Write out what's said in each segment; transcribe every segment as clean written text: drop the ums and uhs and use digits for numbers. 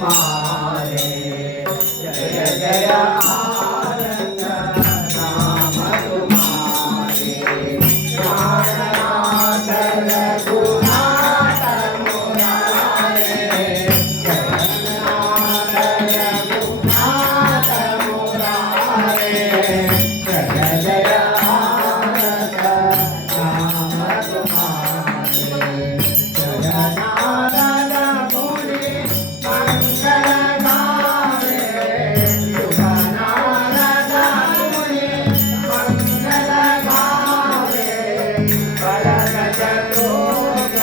तुम्हारे जय जय आनंद नाम तुम्हारे प्राणनाथ रघुनाथ मुरारे जगन्नाथ रघुनाथ मुरारे जय जय आनंद नाम तुम्हारे जगन्नाथ मुनि मंगल गावे शुभनाथ मुनि मंगल गावे भरत शत्रुघ्न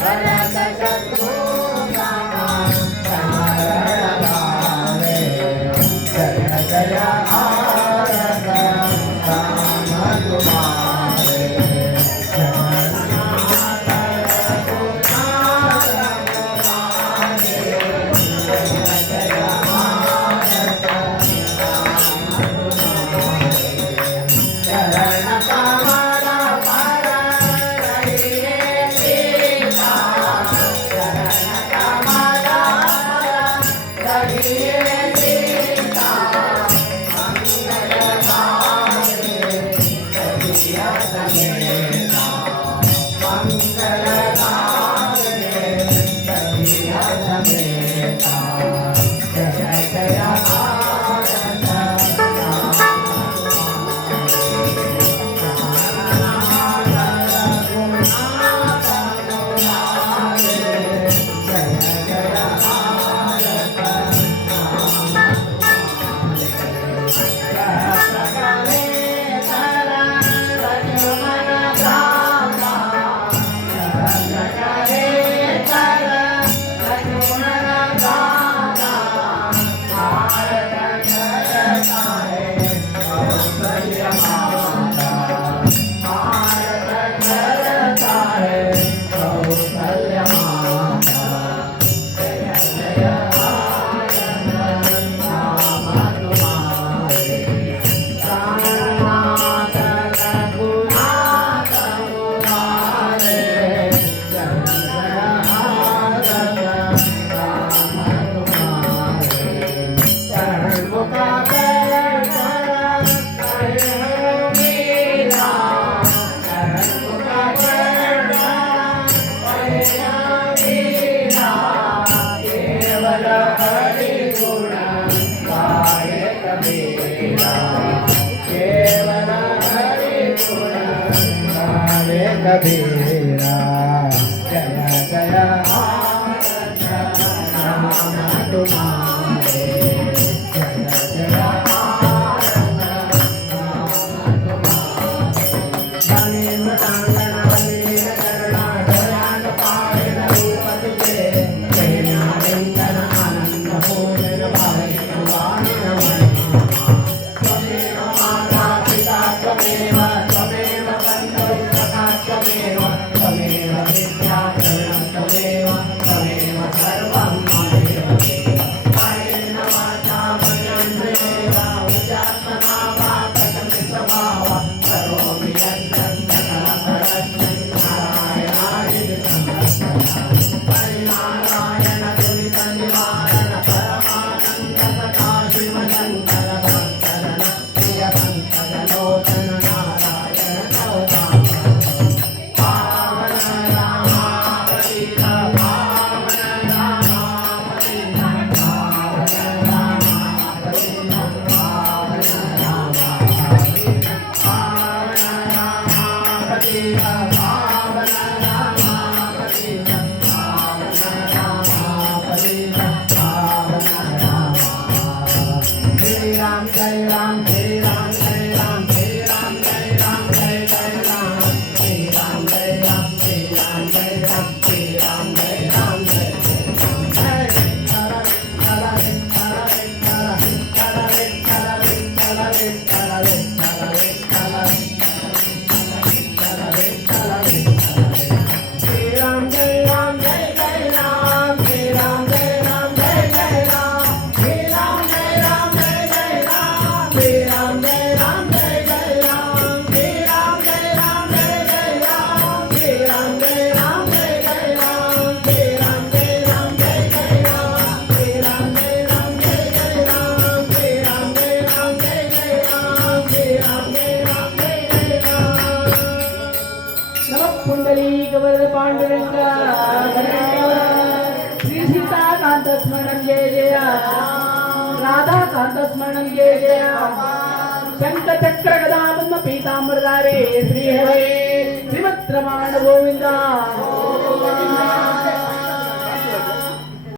भरत शत्रुघ्न शरण गावे जय जय आनंद राम तुम्हारे जगन्नाथ रघुनाथ मुरारे जय जय आनंद राम तुम्हारे चरण कमल पर रहिए सीता चरण कमल पर रहिए सीता मंगल गावे सखिया समेता मंगल गावे सखिया समेता जय जय आनंद कबीरा जय जय आनंद नाम तुम्हारे जय जय आनंद नाम तुम्हारे बने मृतांगन बने चरणा दयान पावन रूप तुझे प्रेम निंदन आनंद पूजन भाई वाणी नमः त्वमेव माता पिता त्वमेव त्वमेव बन्धुः सखा त्वमेव त्वमेव विद्या त्वमेव त्वमेव सर्वं ममेव कायेन वाचा मनसेन्द्रियेण उच्चात्मना वा कथं स्वभावा करोमि यत्तं सकलपरस्मै नारायणाय समर्पयामि हरिनारायण दुरितनिवारण परमानन्द सदाशिव शङ्कर भक्तजन प्रिय पंकजलोचन नारायण चौदाम पावन राम स्मरण जय जय राधा कांत स्मरण जय जय शंख चक्र गदा पद्म पीतांबरधारी श्री हरे श्रीमद्रमाण गोविंदा